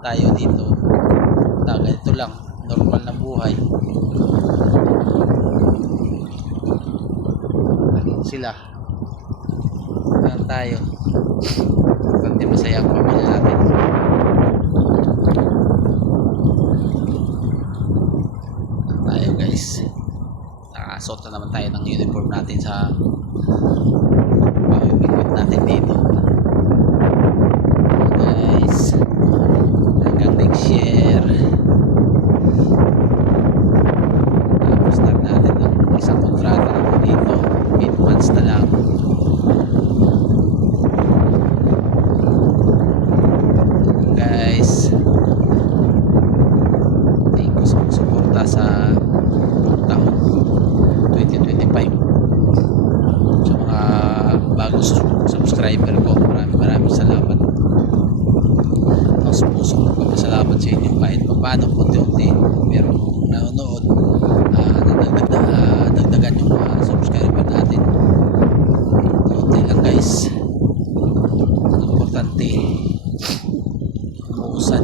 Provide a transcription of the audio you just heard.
tayo dito na ganito lang, normal na buhay. Sila lang tayo, pati masaya ang pamilya natin. Tayo guys, nakasuot na naman tayo ng uniform natin sa pamimigwit natin dito guys. Hanggang next year start natin ng isang kontrata natin dito, 8 months na lang. Guys, thank you sa suporta sa taong 2025. Sa mga bagong subscriber ko, maraming salamat. Sa puso ko, salamat sa inyo. Kahit pa paano, unti-unti pero nanonood, dagdagan yung subscriber natin. Unti lang guys, importante umuusad.